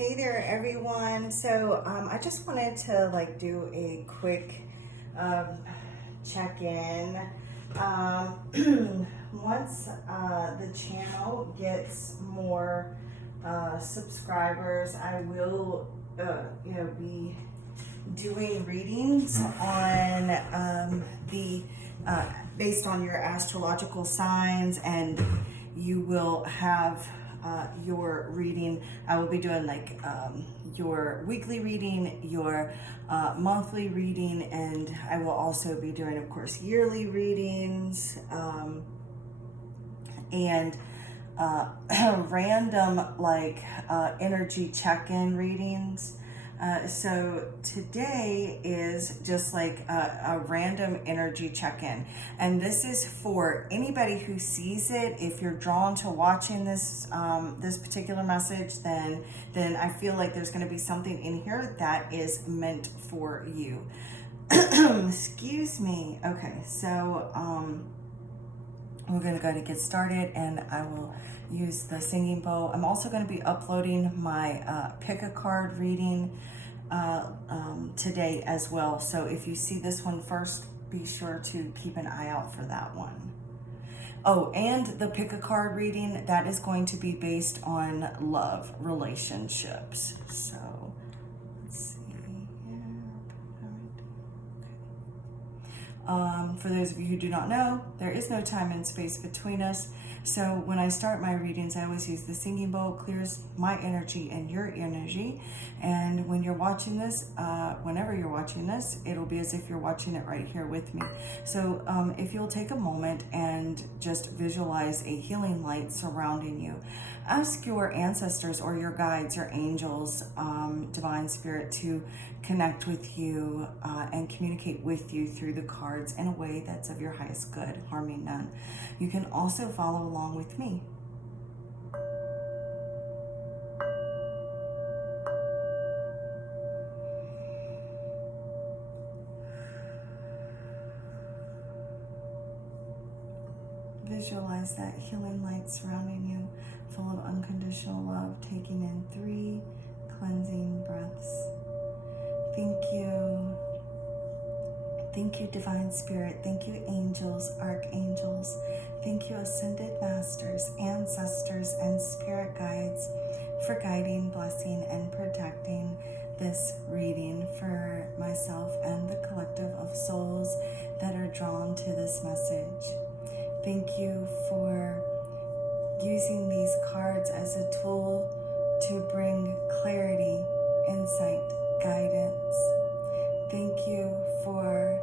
Hey there, everyone. So I just wanted to do a quick check-in. Once the channel gets more subscribers, I will, be doing readings on the based on your astrological signs, and you will have your reading. I will be doing your weekly reading, your monthly reading, and I will also be doing, of course, yearly readings, and random energy check-in readings. So today is just like a random energy check-in, and this is for anybody who sees it. If you're drawn to watching this this particular message, then I feel like there's going to be something in here that is meant for you. Excuse me. Okay, so we're going to go ahead and get started, and I will use the singing bowl. I'm also going to be uploading my pick a card reading today as well. So if you see this one first, be sure to keep an eye out for that one. Oh, and the pick a card reading, that is going to be based on love relationships. So let's see here. For those of you who do not know, there is no time and space between us. So when I start my readings, I always use the singing bowl. Clears my energy and your energy. And when you're watching this, whenever you're watching this, it'll be as if you're watching it right here with me. So if you'll take a moment and just visualize a healing light surrounding you, ask your ancestors or your guides, your angels, divine spirit, to connect with you and communicate with you through the cards in a way that's of your highest good, harming none. You can also follow along with me. Visualize that healing light surrounding you, full of unconditional love, taking in 3 cleansing breaths. Thank you. Thank you, Divine Spirit. Thank you, angels, archangels. Thank you, ascended masters, ancestors, and spirit guides for guiding, blessing, and protecting this reading for myself and the collective of souls that are drawn to this message. Thank you for using these cards as a tool to bring clarity, insight, guidance. Thank you for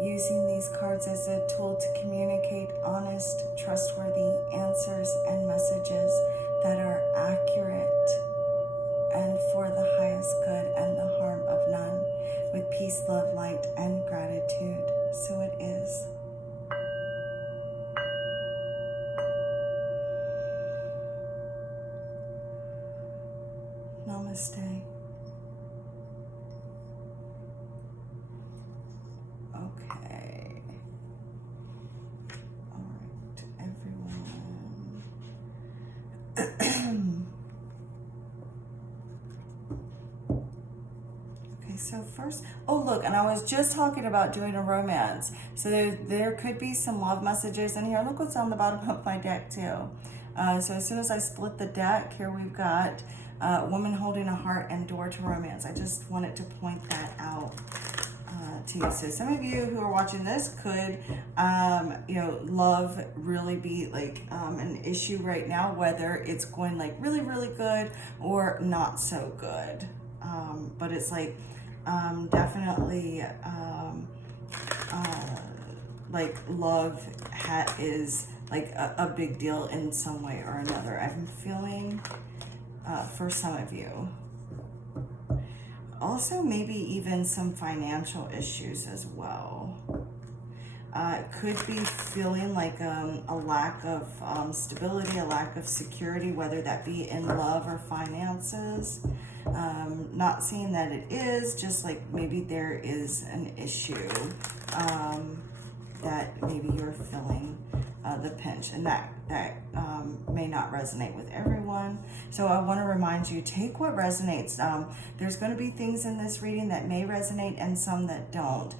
using these cards as a tool to communicate honest, trustworthy answers and messages that are accurate and for the highest good and the harm of none, with peace, love, light, and gratitude. So it is. Namaste. Okay. All right, everyone. Okay, so first, oh look, and I was just talking about doing a romance. So there could be some love messages in here. Look what's on the bottom of my deck too. So as soon as I split the deck, here we've got woman holding a heart and door to romance. I just wanted to point that out to you. So some of you who are watching this could, love really be like an issue right now, whether it's going like really, really good or not so good. But it's like definitely like love is like a big deal in some way or another. I'm feeling for some of you. Also, maybe even some financial issues as well. Could be feeling like a lack of stability, a lack of security, whether that be in love or finances. Not saying that it is, just like maybe there is an issue that maybe you're feeling the pinch, and that may not resonate with everyone. So I want to remind you, take what resonates. There's going to be things in this reading that may resonate and some that don't.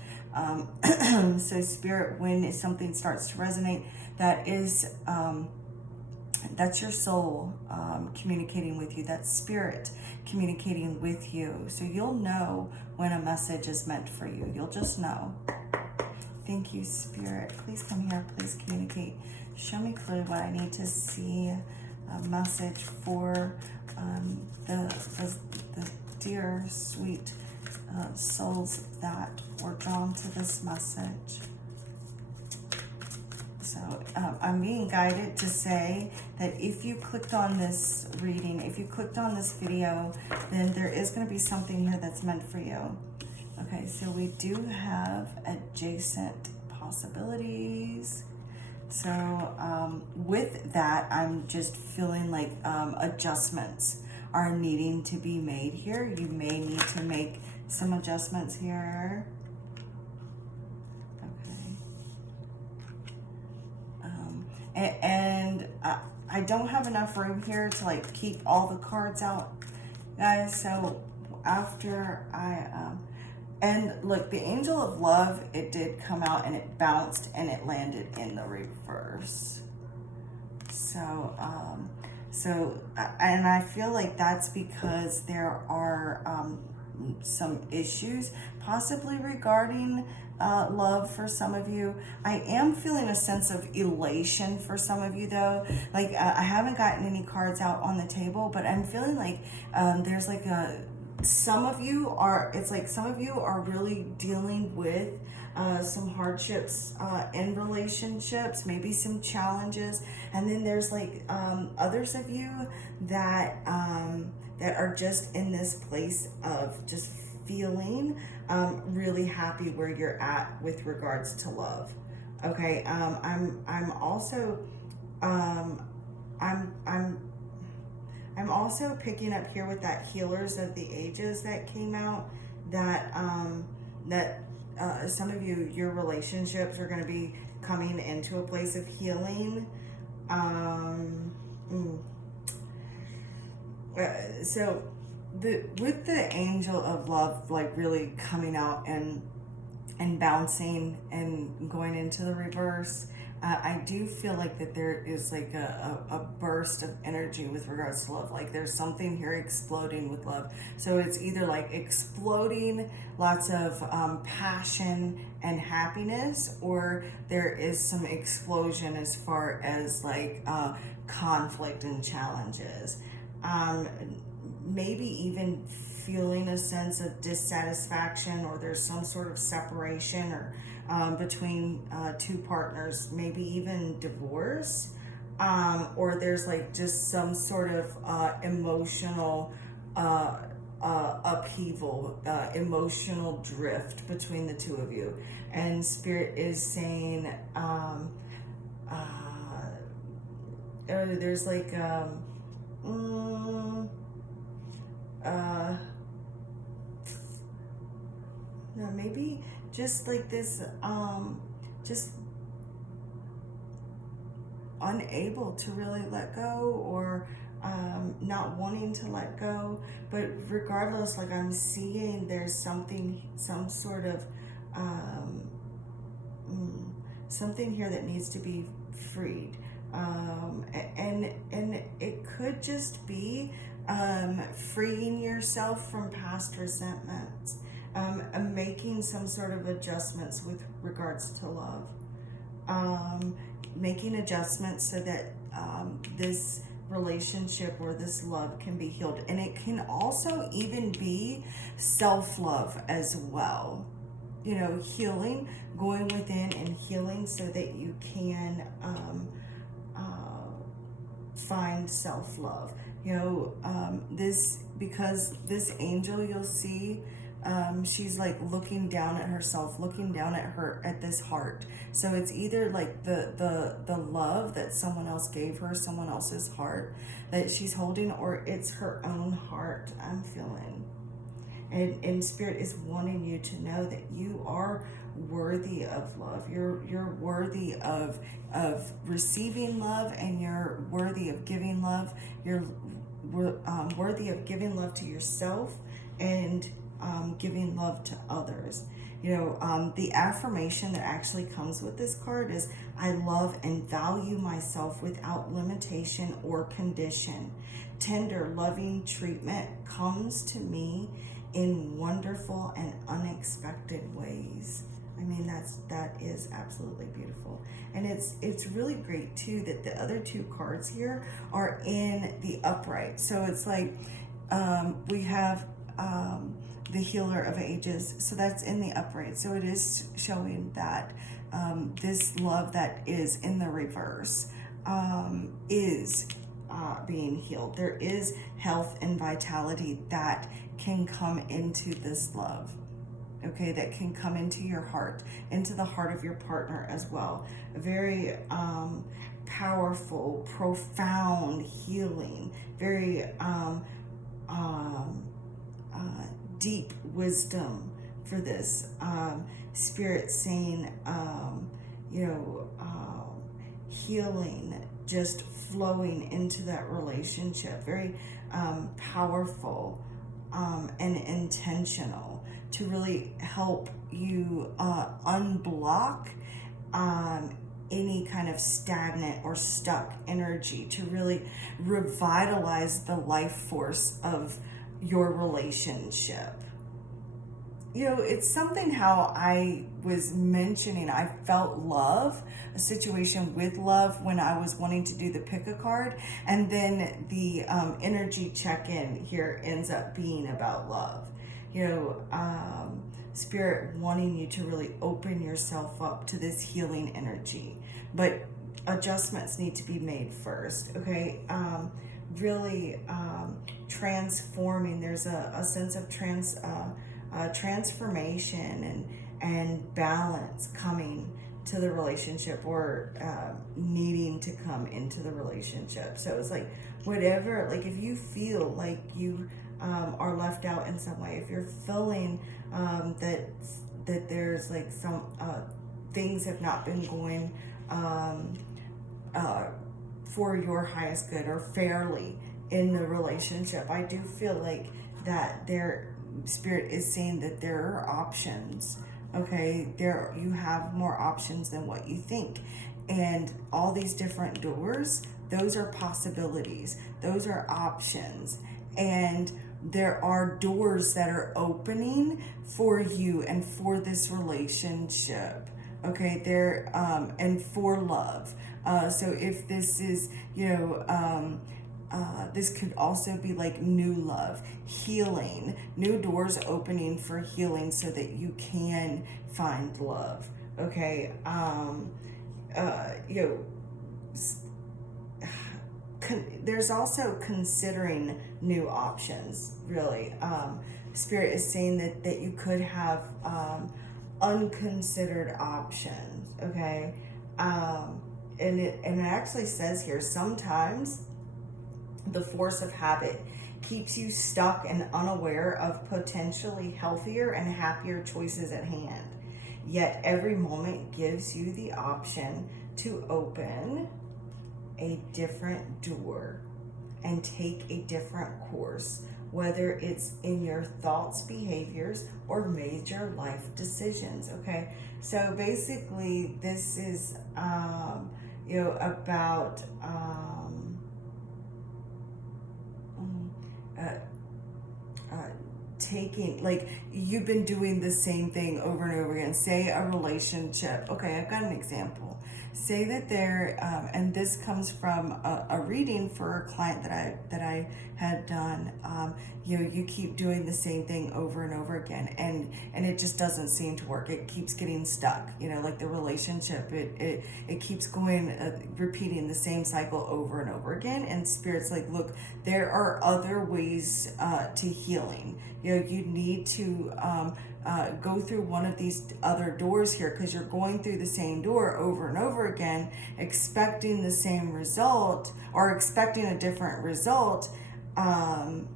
So Spirit, when something starts to resonate, that is that's your soul communicating with you. That's Spirit communicating with you. So you'll know when a message is meant for you. You'll just know. Thank you, Spirit. Please come here. Please communicate. Show me clearly what I need to see. A message for the dear, sweet souls that were drawn to this message. So I'm being guided to say that if you clicked on this reading, if you clicked on this video, then there is going to be something here that's meant for you. Okay, so we do have adjacent possibilities. So with that, I'm just feeling like adjustments are needing to be made here. You may need to make some adjustments here. Okay. And I don't have enough room here to like keep all the cards out, guys. So after and look, the Angel of Love, it did come out and it bounced and it landed in the reverse. So, and I feel like that's because there are some issues possibly regarding love for some of you. I am feeling a sense of elation for some of you though. Like I haven't gotten any cards out on the table, but I'm feeling like there's like some of you are really dealing with some hardships in relationships, maybe some challenges, and then there's like others of you that that are just in this place of just feeling really happy where you're at with regards to love. Okay, I'm also picking up here with that Healers of the Ages that came out, that some of you, your relationships are going to be coming into a place of healing. So with the Angel of Love like really coming out and bouncing and going into the reverse, I do feel like that there is like a burst of energy with regards to love. Like there's something here exploding with love. So it's either like exploding, lots of passion and happiness, or there is some explosion as far as like conflict and challenges. Maybe even feeling a sense of dissatisfaction, or there's some sort of separation or between two partners, maybe even divorce, or there's like just some sort of emotional upheaval, emotional drift between the two of you. And Spirit is saying there's like maybe just like this just unable to really let go, or not wanting to let go. But regardless, like I'm seeing there's something, some sort of something here that needs to be freed, and it could just be freeing yourself from past resentments, making some sort of adjustments with regards to love, making adjustments so that this relationship or this love can be healed. And it can also even be self-love as well. You know, healing, going within and healing so that you can find self-love. You know, because this angel, you'll see, she's like looking down at herself, looking down at this heart. So it's either like the love that someone else gave her, someone else's heart that she's holding, or it's her own heart, I'm feeling. And Spirit is wanting you to know that you are worthy of love. You're worthy of receiving love, and you're worthy of giving love. You're worthy of giving love to yourself, and giving love to others. The affirmation that actually comes with this card is, I love and value myself without limitation or condition. Tender, loving treatment comes to me in wonderful and unexpected ways. I mean, that is absolutely beautiful. And it's really great too that the other two cards here are in the upright. So it's like we have the Healer of Ages, so that's in the upright. So it is showing that this love that is in the reverse is being healed. There is health and vitality that can come into this love. Okay, that can come into your heart, into the heart of your partner as well. A very powerful, profound healing, very deep wisdom for this. Spirit saying, healing just flowing into that relationship. Very powerful and intentional to really help you unblock any kind of stagnant or stuck energy, to really revitalize the life force of your relationship. It's something how I was mentioning, I felt love, a situation with love when I was wanting to do the pick a card, and then the energy check-in here ends up being about love. Spirit wanting you to really open yourself up to this healing energy, but adjustments need to be made first. Okay, really transforming. There's a sense of transformation and balance coming to the relationship, or needing to come into the relationship. So it's like, whatever, like if you feel like you are left out in some way, if you're feeling that there's like some things have not been going for your highest good or fairly in the relationship, I do feel like that Spirit is saying that there are options. Okay, you have more options than what you think, and all these different doors, those are possibilities, those are options, and there are doors that are opening for you and for this relationship. Okay, there and for love. So if this is, this could also be like new love, healing, new doors opening for healing so that you can find love. Okay, there's also considering new options, really. Spirit is saying that you could have unconsidered options, okay? And it actually says here, sometimes the force of habit keeps you stuck and unaware of potentially healthier and happier choices at hand. Yet every moment gives you the option to open a different door and take a different course, whether it's in your thoughts, behaviors, or major life decisions. Okay, so basically this is about taking, like, you've been doing the same thing over and over again. Say a relationship. Okay, I've got an example. Say that there, and this comes from a reading for a client that I had done. You keep doing the same thing over and over again, and it just doesn't seem to work. It keeps getting stuck. Like the relationship, it keeps going, repeating the same cycle over and over again. And Spirit's like, look, there are other ways to healing. You need to go through one of these other doors here, because you're going through the same door over and over again, expecting the same result or expecting a different result, and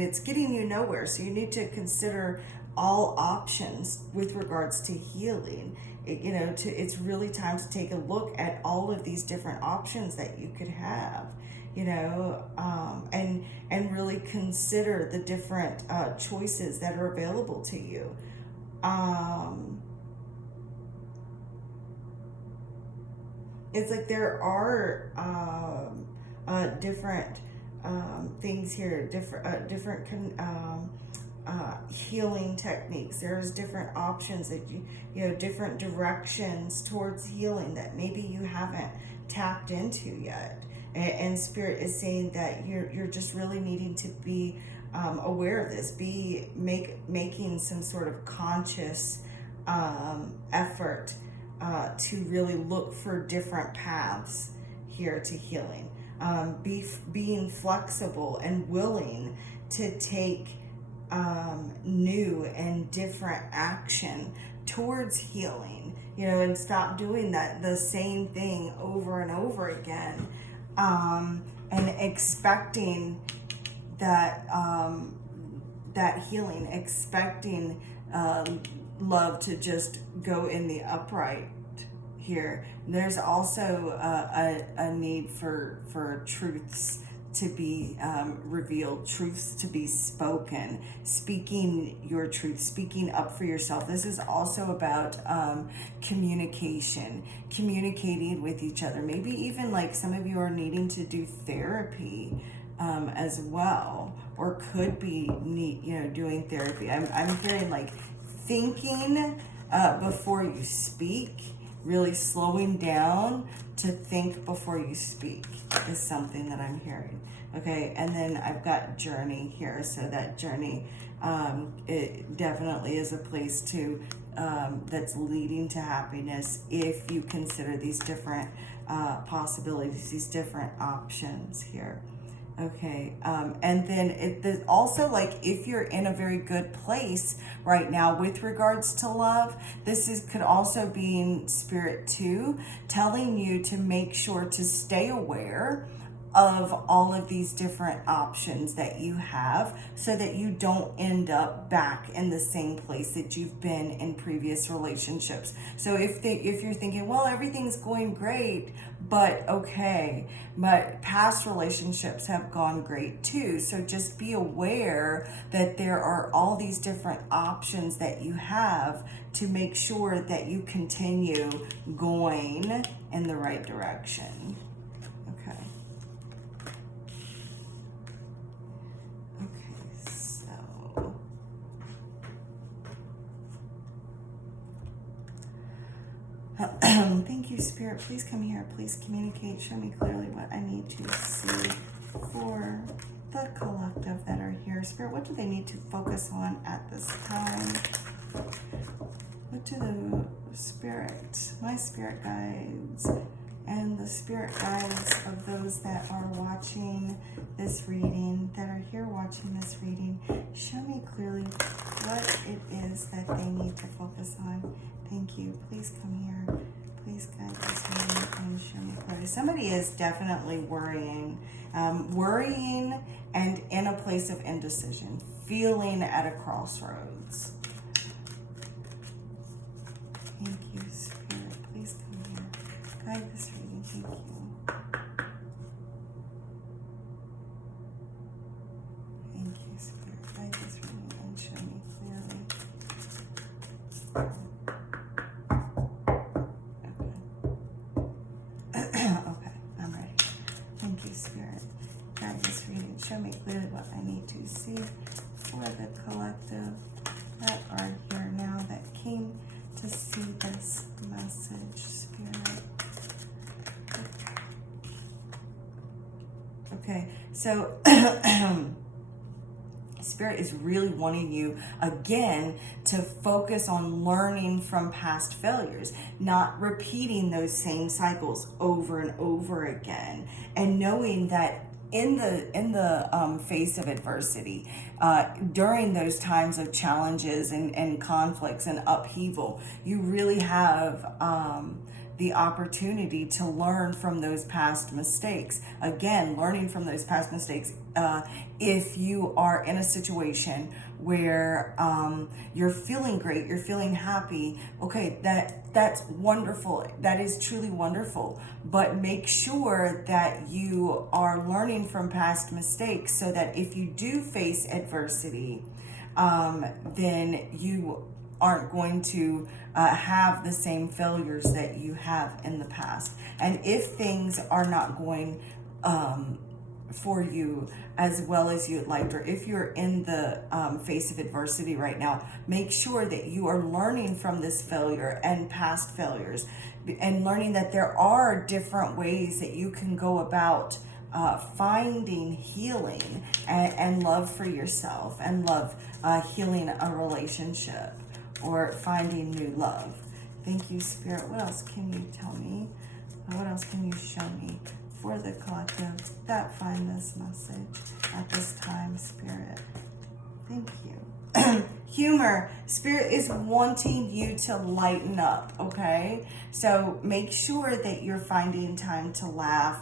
it's getting you nowhere. So you need to consider all options with regards to healing. It's really time to take a look at all of these different options that you could have, and really consider the different choices that are available to you. It's like there are different things here, different healing techniques. There's different options that different directions towards healing that maybe you haven't tapped into yet. And Spirit is saying that you're just really needing to be aware of this, making some sort of conscious effort to really look for different paths here to healing. Being flexible and willing to take new and different action towards healing, and stop doing the same thing over and over again, and expecting that healing, expecting love to just go in the upright here. There's also a need for truths to be revealed, truths to be spoken, speaking your truth, speaking up for yourself. This is also about communicating with each other. Maybe even like some of you are needing to do therapy as well, or could be doing therapy. I'm hearing like thinking before you speak, really slowing down to think before you speak is something that I'm hearing. Okay, and then I've got journey here. So that journey, it definitely is a place to that's leading to happiness if you consider these different possibilities, these different options here. Okay, and then also, like, if you're in a very good place right now with regards to love, could also be in Spirit too, telling you to make sure to stay aware of all of these different options that you have, so that you don't end up back in the same place that you've been in previous relationships. So if you're thinking, well, everything's going great, but past relationships have gone great too. So just be aware that there are all these different options that you have to make sure that you continue going in the right direction. Thank you, Spirit. Please come here. Please communicate. Show me clearly what I need to see for the collective that are here. Spirit, what do they need to focus on at this time? What do my spirit guides, and the spirit guides of those that are watching this reading, that are here watching this reading, show me clearly what it is that they need to focus on. Thank you. Please come here. Please guide this reading and show me clearly. Somebody is definitely worrying and in a place of indecision, feeling at a crossroads. Thank you, Spirit. Please come here. Guide this reading. Thank you. Thank you, Spirit. Guide this reading and show me clearly. Okay, I'm ready. Thank you, Spirit. Guide this reading. Show me clearly what I need to see for the collective that are here now, that came to see this message, Spirit. Okay, so Spirit is really wanting you again to focus on learning from past failures, not repeating those same cycles over and over again, and knowing that in the face of adversity, during those times of challenges and conflicts and upheaval, you really have the opportunity to learn from those past mistakes. Again, learning from those past mistakes. If you are in a situation where you're feeling great, you're feeling happy, okay, that's wonderful. That is truly wonderful. But make sure that you are learning from past mistakes so that if you do face adversity, then you aren't going to have the same failures that you have in the past. And if things are not going for you as well as you'd like, or if you're in the face of adversity right now, make sure that you are learning from this failure and past failures, and learning that there are different ways that you can go about finding healing and love for yourself, and love, healing a relationship, or finding new love. Thank you, Spirit. What else can you tell me? What else can you show me for the collective that find this message at this time, Spirit? Thank you. Humor. Spirit is wanting you to lighten up, okay? So make sure that you're finding time to laugh.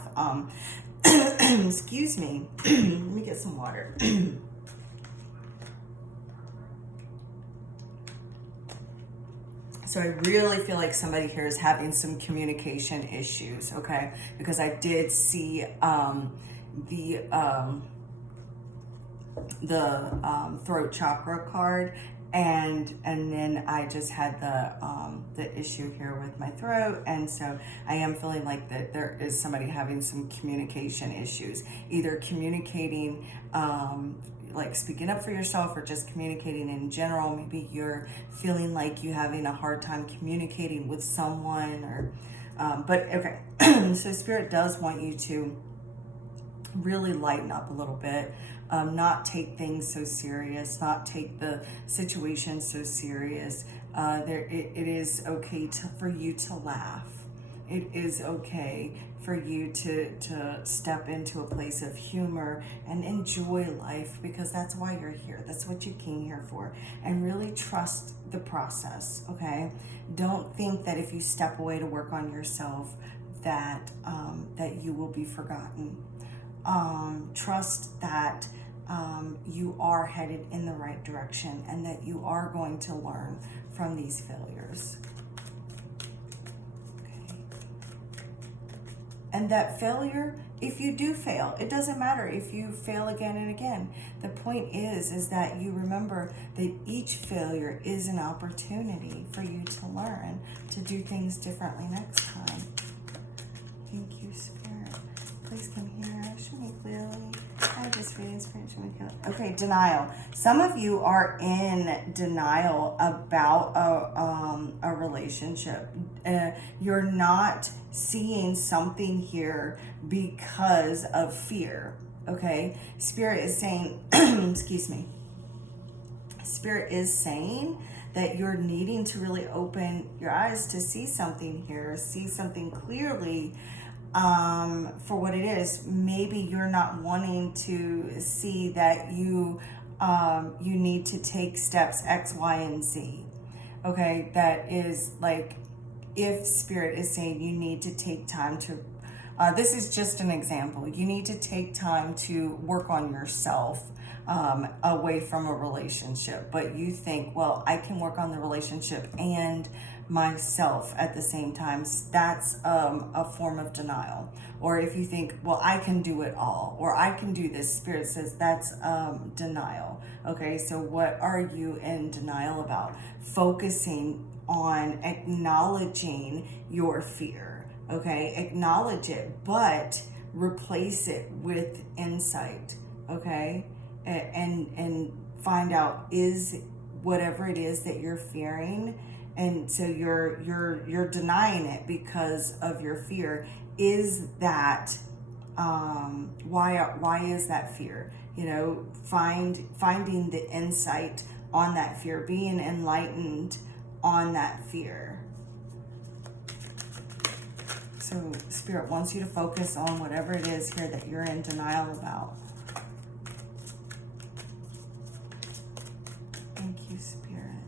Excuse me. Let me get some water. So I really feel like somebody here is having some communication issues, okay? Because I did see the throat chakra card, and then I just had the issue here with my throat, and so I am feeling like that there is somebody having some communication issues, either communicating like speaking up for yourself, or just communicating in general. Maybe you're feeling like you're having a hard time communicating with someone, or but okay. So Spirit does want you to really lighten up a little bit, not take things so serious, not take the situation so serious. It is okay for you to laugh. It is okay for you to step into a place of humor and enjoy life, because that's why you're here. That's what you came here for. And really trust the process, okay? Don't think that if you step away to work on yourself that you will be forgotten. Trust that you are headed in the right direction, and that you are going to learn from these failures. And that failure, if you do fail, it doesn't matter if you fail again and again. The point is that you remember that each failure is an opportunity for you to learn, to do things differently next time. Thank you, Spirit. Please come here. Show me clearly. I just read Spirit. Show me clearly. Okay, denial. Some of you are in denial about a relationship. You're not seeing something here because of fear, okay? Spirit is saying, excuse me, Spirit is saying that you're needing to really open your eyes to see something here, see something clearly for what it is. Maybe you're not wanting to see that you need to take steps X, Y, and Z, okay? That is like, if Spirit is saying you need to take time to, this is just an example, you need to take time to work on yourself away from a relationship, but you think, well, I can work on the relationship and myself at the same time. That's a form of denial. Or if you think, well, I can do it all, or I can do this, Spirit says that's denial. Okay, so what are you in denial about? Focusing on acknowledging your fear, okay? Acknowledge it, but replace it with insight, okay? And find out, is whatever it is that you're fearing, and so you're denying it because of your fear, is that why is that fear? You know, finding the insight on that fear, being enlightened on that fear. So Spirit wants you to focus on whatever it is here that you're in denial about. Thank you, Spirit.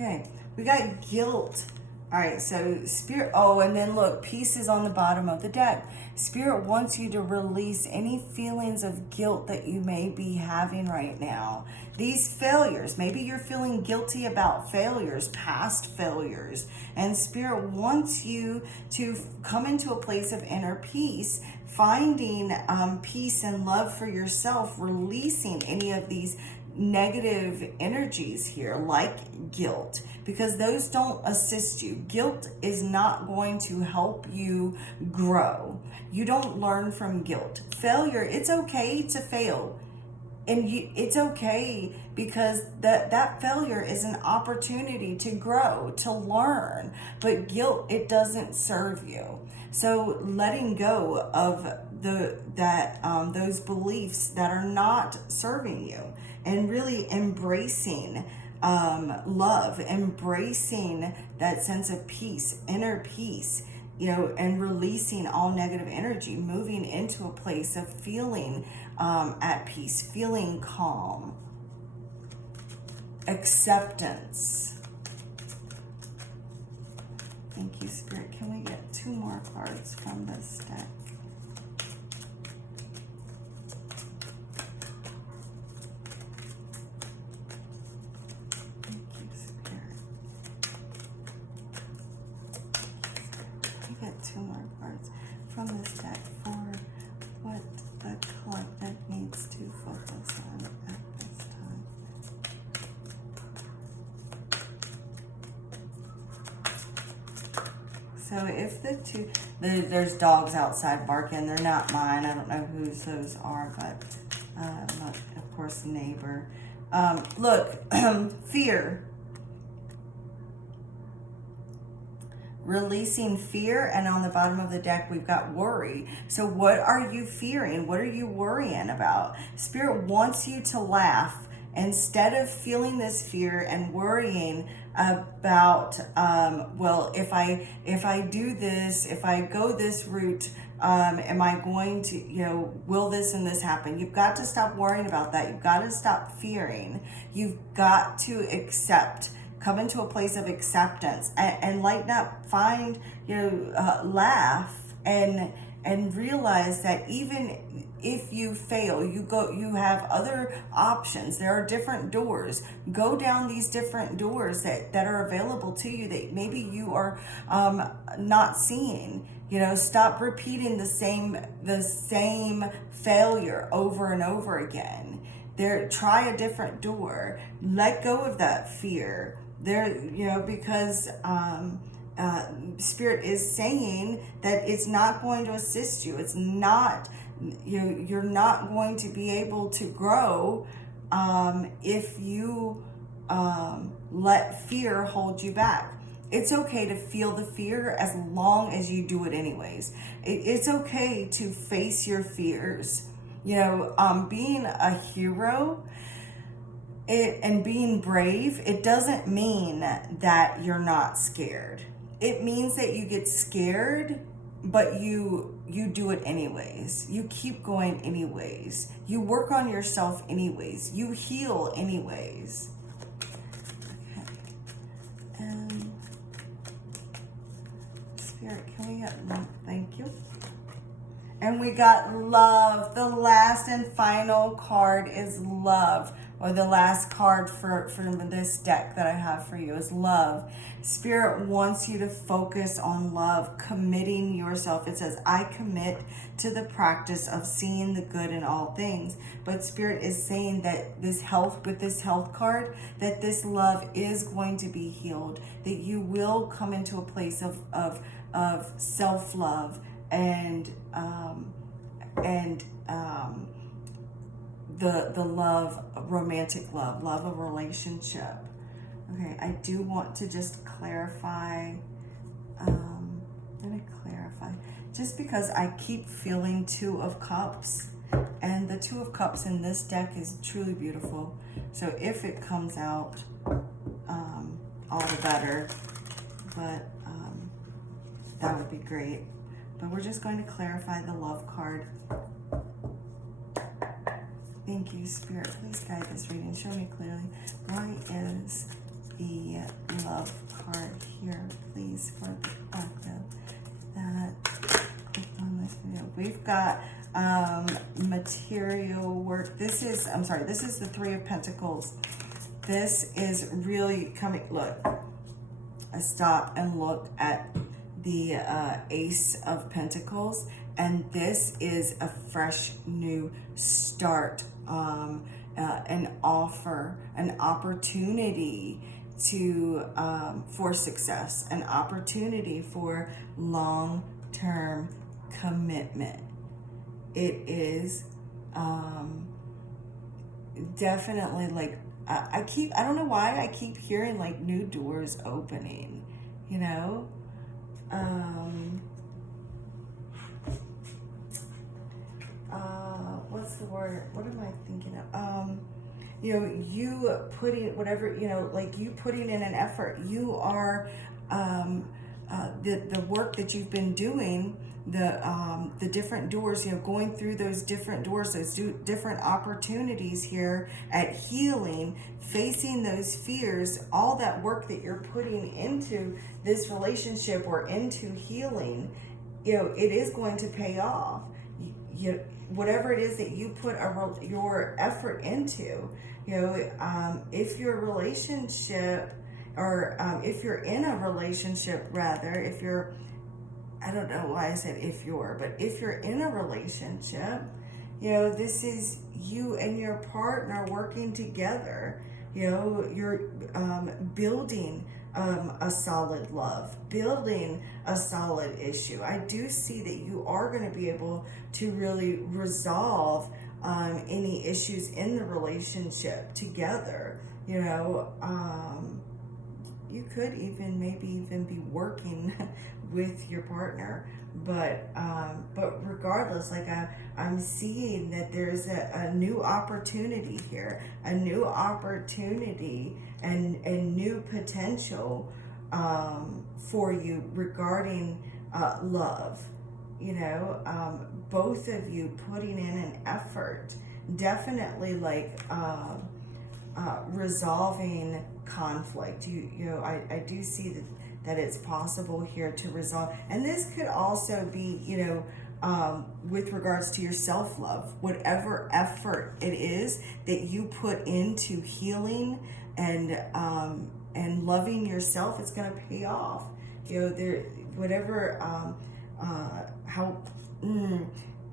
Okay, we got guilt. All right, so Spirit, oh, and then look, peace is on the bottom of the deck. Spirit wants you to release any feelings of guilt that you may be having right now. These failures, maybe you're feeling guilty about failures, past failures, and Spirit wants you to come into a place of inner peace, finding peace and love for yourself, releasing any of these negative energies here like guilt, because those don't assist you. Guilt is not going to help you grow. You don't learn from guilt. Failure, it's okay to fail. And it's okay, because that failure is an opportunity to grow, to learn. But guilt, it doesn't serve you. So letting go of those beliefs that are not serving you, and really embracing love, embracing that sense of peace, inner peace, and releasing all negative energy, moving into a place of feeling at peace, feeling calm, acceptance. Thank you, Spirit. Can we get 2 more cards from this deck? Two more cards from this deck for what the collective needs to focus on at this time. So if there's dogs outside barking, they're not mine. I don't know whose those are, but of course the neighbor. Look, fear. Releasing fear, and on the bottom of the deck we've got worry. So what are you fearing? What are you worrying about? Spirit wants you to laugh instead of feeling this fear and worrying about well, if I do this, if I go this route, am I going to, will this and this happen? You've got to stop worrying about that. You've got to stop fearing. You've got to accept. Come into a place of acceptance and lighten up. Find, laugh and realize that even if you fail, you have other options. There are different doors. Go down these different doors that are available to you that maybe you are not seeing. Stop repeating the same failure over and over again. Try a different door. Let go of that fear. Because Spirit is saying that it's not going to assist you. It's not, you're not going to be able to grow if you let fear hold you back. It's okay to feel the fear as long as you do it anyways. It's okay to face your fears. Being a hero and being brave, it doesn't mean that you're not scared. It means that you get scared, but you do it anyways. You keep going anyways. You work on yourself anyways. You heal anyways. Okay. And Spirit, can we get love? Thank you. And we got love. The last and final card is love. Or the last card for this deck that I have for you is love. Spirit wants you to focus on love, committing yourself. It says, I commit to the practice of seeing the good in all things. But Spirit is saying that with this health card, that this love is going to be healed, that you will come into a place of self-love and the love, romantic love of relationship. Okay, I do want to just clarify. Let me clarify. Just because I keep feeling 2 of Cups, and the 2 of Cups in this deck is truly beautiful. So if it comes out, all the better. But that would be great. But we're just going to clarify the love card. Thank you, Spirit. Please guide this reading. Show me clearly. Why is the got material work. This is, I'm sorry, this is the Three of Pentacles. This is really coming, look, I stop and look at the Ace of Pentacles, and this is a fresh new start, an offer, an opportunity to for success, an opportunity for long-term commitment. It is definitely like, I don't know why I keep hearing like new doors opening, you know? What's the word? What am I thinking of? You know, you putting whatever, you know, like you putting in an effort. You are, the work that you've been doing, the different doors, you know, going through those different doors, those different opportunities here at healing, facing those fears, all that work that you're putting into this relationship or into healing, you know, it is going to pay off. You whatever it is that you put your effort into, you know, if your relationship, or if you're in a relationship, rather, if you're, I don't know why I said if you're, but if you're in a relationship, you know, this is you and your partner working together. You know, you're building a solid love, building a solid issue. I do see that you are going to be able to really resolve any issues in the relationship together. You know, you could maybe even be working with your partner, but regardless, like I'm seeing that there's a new opportunity here, a new opportunity and new potential for you regarding love. You know, both of you putting in an effort, definitely like resolving conflict. You know, I do see that it's possible here to resolve, and this could also be, you know, with regards to your self-love, whatever effort it is that you put into healing and loving yourself, it's going to pay off. You know, there, whatever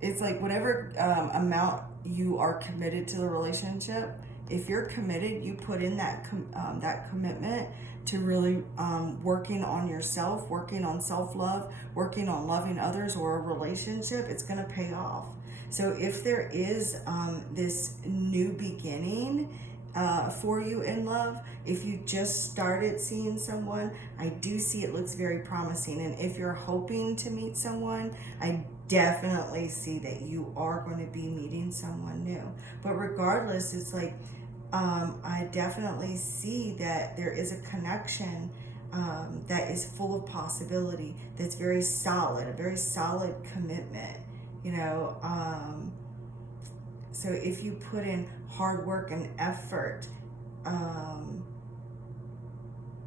it's like whatever amount you are committed to the relationship. If you're committed, you put in that that commitment to really working on yourself, working on self-love, working on loving others or a relationship, it's going to pay off. So if there is this new beginning for you in love, if you just started seeing someone, I do see it looks very promising. And if you're hoping to meet someone, I definitely see that you are going to be meeting someone new. But regardless, it's like, I definitely see that there is a connection that is full of possibility, that's very solid, a very solid commitment, you know. So if you put in hard work and effort,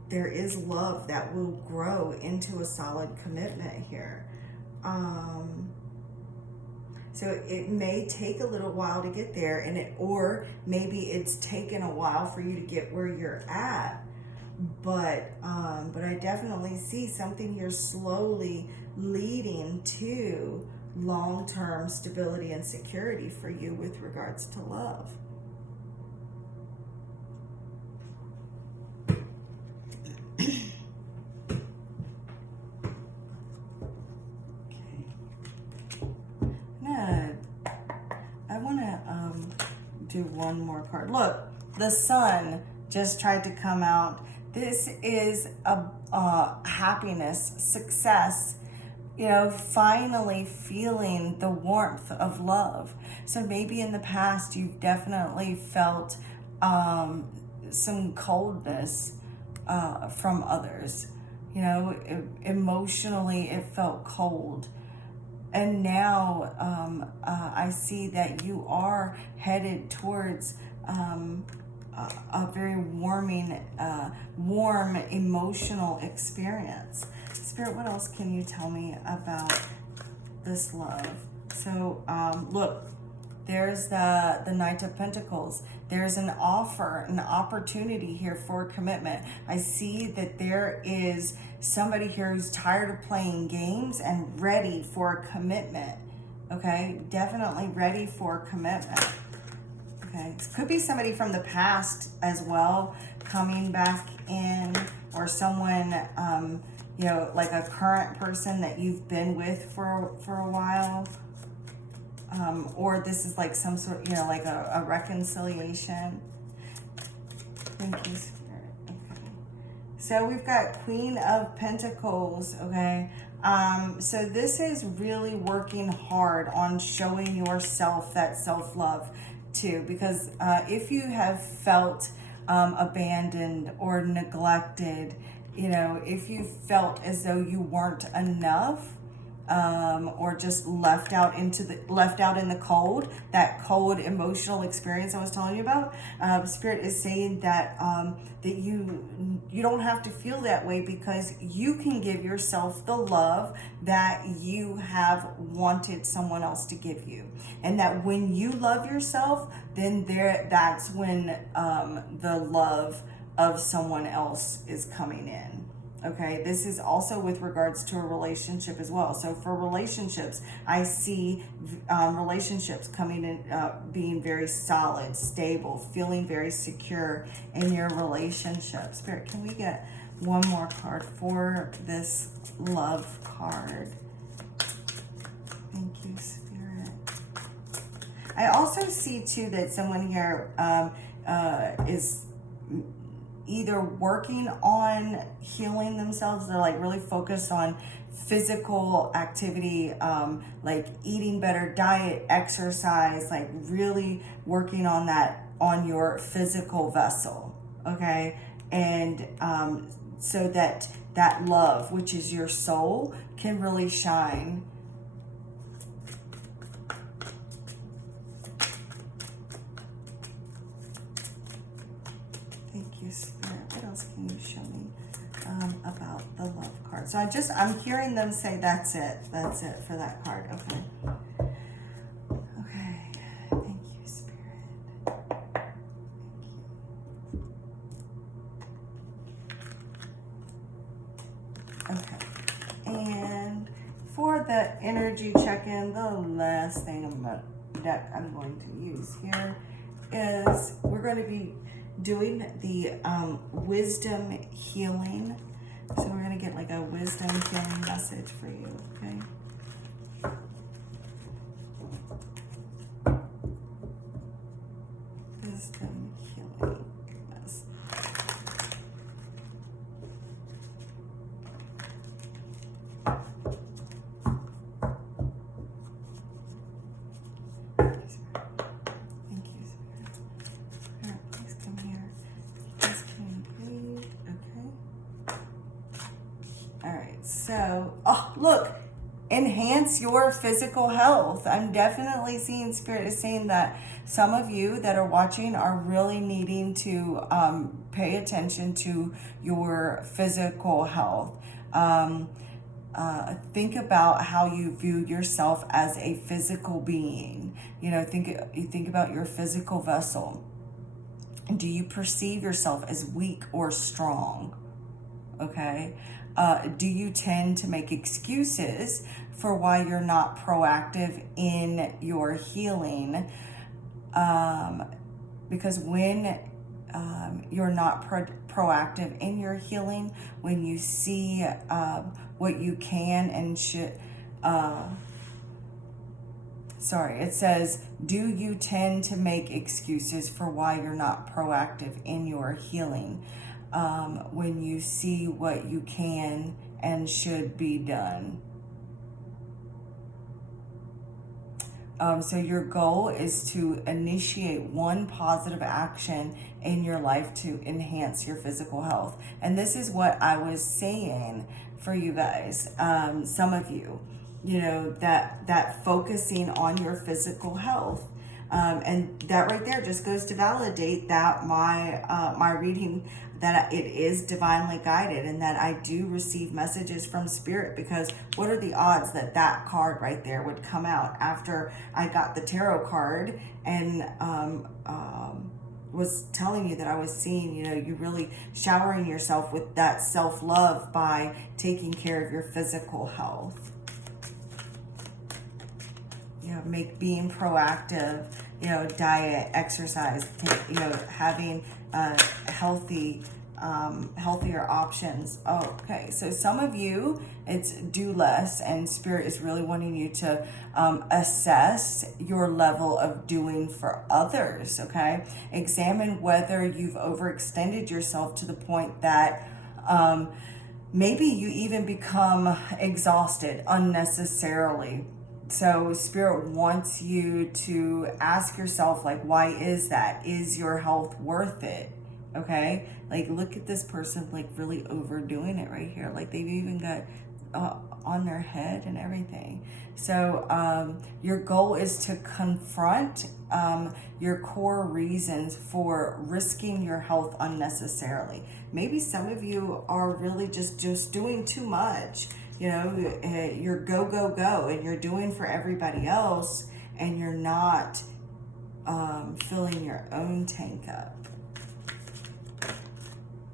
there is love that will grow into a solid commitment here. So it may take a little while to get there, or maybe it's taken a while for you to get where you're at. But I definitely see something here slowly leading to long-term stability and security for you with regards to love. Do one more card. Look, the sun just tried to come out. This is a happiness, success, you know, finally feeling the warmth of love. So maybe in the past you've definitely felt some coldness from others. You know, emotionally it felt cold. And now I see that you are headed towards a very warm emotional experience. Spirit, what else can you tell me about this love? So look, there's the Knight of Pentacles. There's an offer, an opportunity here for commitment. I see that there is somebody here who's tired of playing games and ready for commitment. Okay, definitely ready for commitment. Okay, this could be somebody from the past as well coming back in, or someone, you know, like a current person that you've been with for a while. Or this is like some sort, you know, like a reconciliation. Thank you, Spirit. Okay. So we've got Queen of Pentacles, okay? So this is really working hard on showing yourself that self-love too, because if you have felt abandoned or neglected, you know, if you felt as though you weren't enough, or just left out in the cold, that cold emotional experience I was telling you about. Spirit is saying that that you don't have to feel that way, because you can give yourself the love that you have wanted someone else to give you, and that when you love yourself, then that's when the love of someone else is coming in. Okay, this is also with regards to a relationship as well. So for relationships, I see relationships coming in, being very solid, stable, feeling very secure in your relationship. Spirit, can we get one more card for this love card? Thank you, Spirit. I also see too that someone here is either working on healing themselves. They're like really focused on physical activity, like eating better, diet, exercise, like really working on that, on your physical vessel. Okay. And so that love, which is your soul, can really shine. Thank you, Spirit. What else can you show me about the love card? So I'm hearing them say that's it for that card. Okay. Okay. Thank you, Spirit. Thank you. Okay. And for the energy check-in, the last thing that I'm going to use here is we're going to be doing the wisdom healing. So we're going to get like a wisdom healing message for you, okay? Wisdom healing message. So, oh, look, enhance your physical health. I'm definitely seeing Spirit is saying that some of you that are watching are really needing to pay attention to your physical health. Think about how you view yourself as a physical being. You know, think about your physical vessel. Do you perceive yourself as weak or strong? Okay. Do you tend to make excuses for why you're not proactive in your healing? Because when you're not proactive in your healing, when you see what you can and should, it says, do you tend to make excuses for why you're not proactive in your healing? When you see what you can and should be done. So your goal is to initiate one positive action in your life to enhance your physical health. And this is what I was saying for you guys, some of you, you know, that focusing on your physical health. And that right there just goes to validate that my reading, that it is divinely guided and that I do receive messages from spirit, because what are the odds that that card right there would come out after I got the tarot card and was telling you that I was seeing, you really showering yourself with that self-love by taking care of your physical health. Being proactive, diet, exercise, having healthy, healthier options. Oh, okay. So some of you, it's do less, and spirit is really wanting you to assess your level of doing for others. Okay. Examine whether you've overextended yourself to the point that maybe you even become exhausted unnecessarily. So spirit wants you to ask yourself, like, why is that? Is your health worth it? Okay. Like, look at this person, like, really overdoing it right here. Like, they've even got on their head and everything. So your goal is to confront your core reasons for risking your health unnecessarily. Maybe some of you are really just doing too much. You're go, and you're doing for everybody else, and you're not filling your own tank up.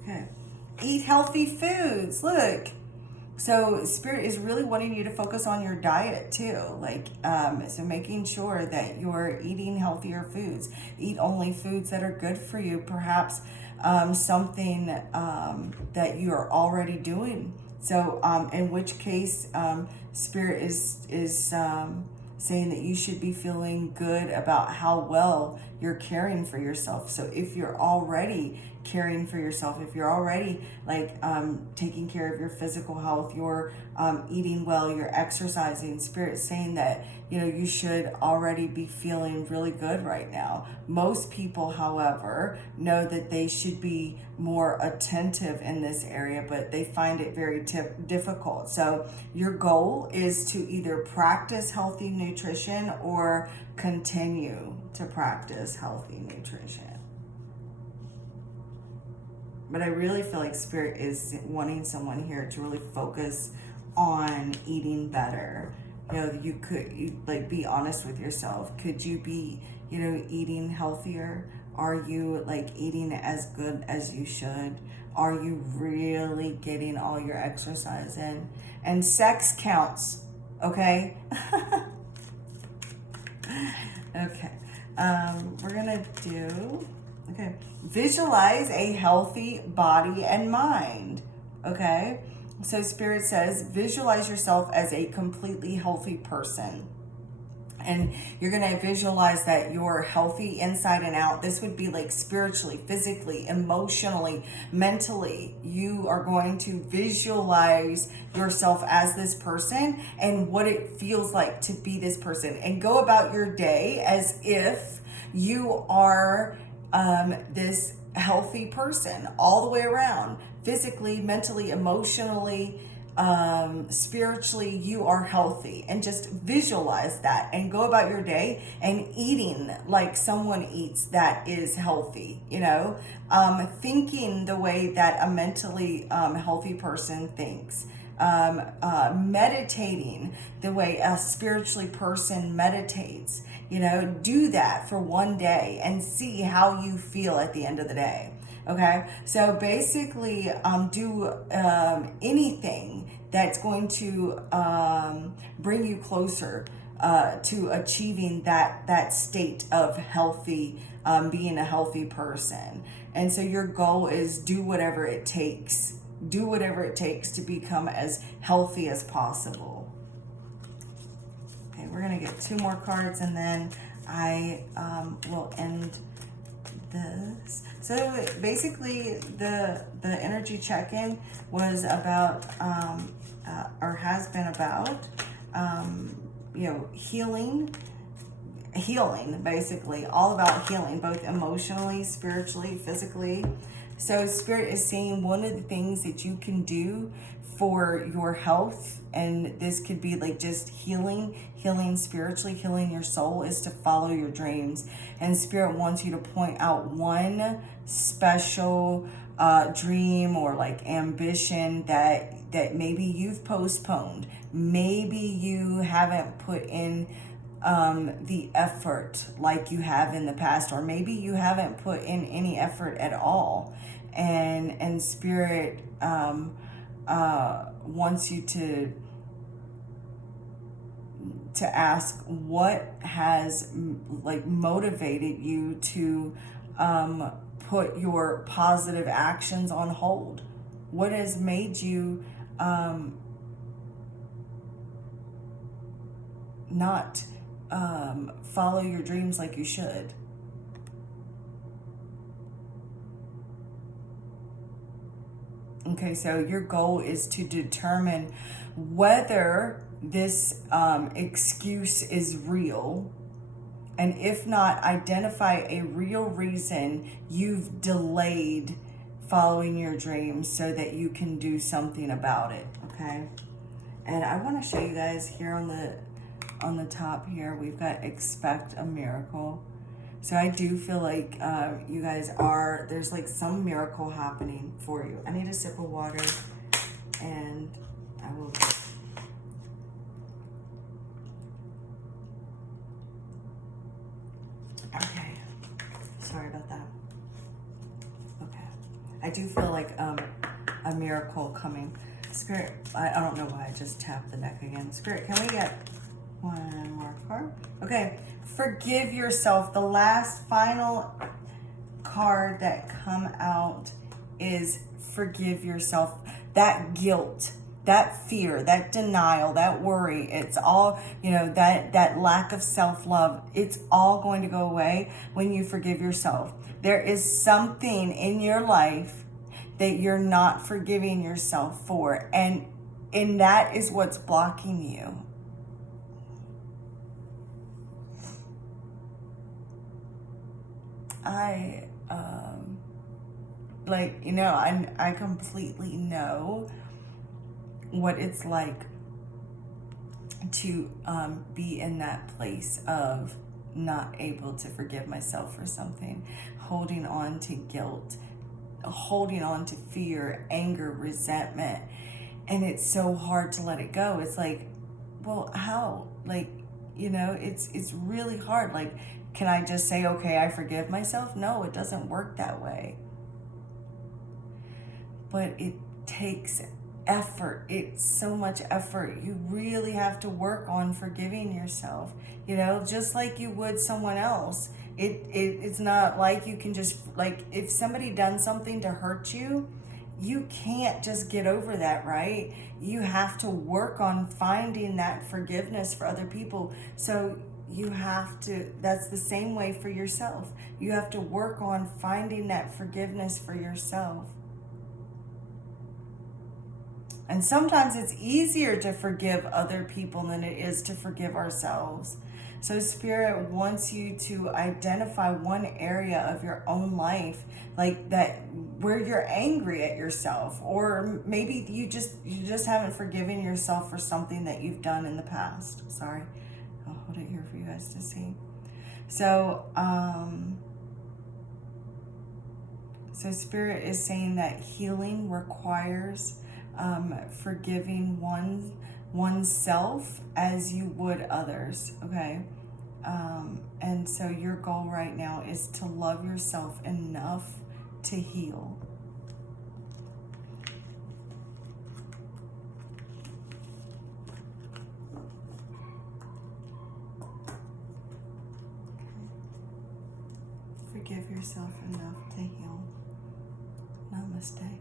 Okay. Eat healthy foods. Look. So spirit is really wanting you to focus on your diet too. Like, so making sure that you're eating healthier foods. Eat only foods that are good for you. Perhaps something that you are already doing. So in which case, spirit is saying that you should be feeling good about how well you're caring for yourself. So if you're already caring for yourself, if you're already like taking care of your physical health, you're eating well, you're exercising, spirit's saying that you should already be feeling really good right now. Most people, however, know that they should be more attentive in this area, but they find it very difficult. So your goal is to either practice healthy nutrition or continue to practice healthy nutrition. But I really feel like spirit is wanting someone here to really focus on eating better. You could like be honest with yourself. Could you be, eating healthier? Are you like eating as good as you should? Are you really getting all your exercise in? And sex counts, okay? Okay. We're gonna do, okay, visualize a healthy body and mind. Okay, so spirit says visualize yourself as a completely healthy person, and you're going to visualize that you're healthy inside and out. This would be like spiritually, physically, emotionally, mentally. You are going to visualize yourself as this person and what it feels like to be this person, and go about your day as if you are this healthy person all the way around. Physically, mentally, emotionally, spiritually, you are healthy, and just visualize that and go about your day and eating like someone eats that is healthy, thinking the way that a mentally healthy person thinks, meditating the way a spiritually person meditates. Do that for one day and see how you feel at the end of the day. Okay, so basically do anything that's going to bring you closer to achieving that state of healthy, being a healthy person. And so your goal is do whatever it takes. Do whatever it takes to become as healthy as possible. Okay, we're going to get 2 more cards, and then I will end this. So basically the energy check-in was about or has been about healing, basically all about healing, both emotionally, spiritually, physically. So spirit is saying one of the things that you can do for your health, and this could be like just healing spiritually, healing your soul, is to follow your dreams. And Spirit wants you to point out one special dream or like ambition that maybe you've postponed, maybe you haven't put in the effort like you have in the past, or maybe you haven't put in any effort at all. And Spirit wants you to ask what has like motivated you to put your positive actions on hold. What has made you not follow your dreams like you should? Okay, so your goal is to determine whether this excuse is real, and if not, identify a real reason you've delayed following your dreams so that you can do something about it. Okay, and I want to show you guys here on the top here, we've got expect a miracle. So I do feel like you guys there's like some miracle happening for you. I need a sip of water, and I will. Okay, sorry about that. Okay, I do feel like a miracle coming. Spirit, I don't know why I just tapped the deck again. Spirit, can we get one more card? Okay, forgive yourself. The last final card that come out is forgive yourself. That guilt, that fear, that denial, that worry, it's all, that lack of self-love, it's all going to go away when you forgive yourself. There is something in your life that you're not forgiving yourself for, and that is what's blocking you. I completely know what it's like to be in that place of not able to forgive myself for something, holding on to guilt, holding on to fear, anger, resentment, and it's so hard to let it go. It's like, well, how? It's really hard. Like, can I just say, okay, I forgive myself? No, it doesn't work that way. But it takes effort. It's so much effort. You really have to work on forgiving yourself, just like you would someone else. It's not like you can just, like, if somebody done something to hurt you, you can't just get over that, right? You have to work on finding that forgiveness for other people. So you have to, that's the same way for yourself. You have to work on finding that forgiveness for yourself. And sometimes it's easier to forgive other people than it is to forgive ourselves. So Spirit wants you to identify one area of your own life, like that, where you're angry at yourself, or maybe you just haven't forgiven yourself for something that you've done in the past. Sorry, I'll hold it here for you guys to see. So, so Spirit is saying that healing requires forgiving oneself as you would others, okay? And so your goal right now is to love yourself enough to heal. Forgive yourself enough to heal. Namaste.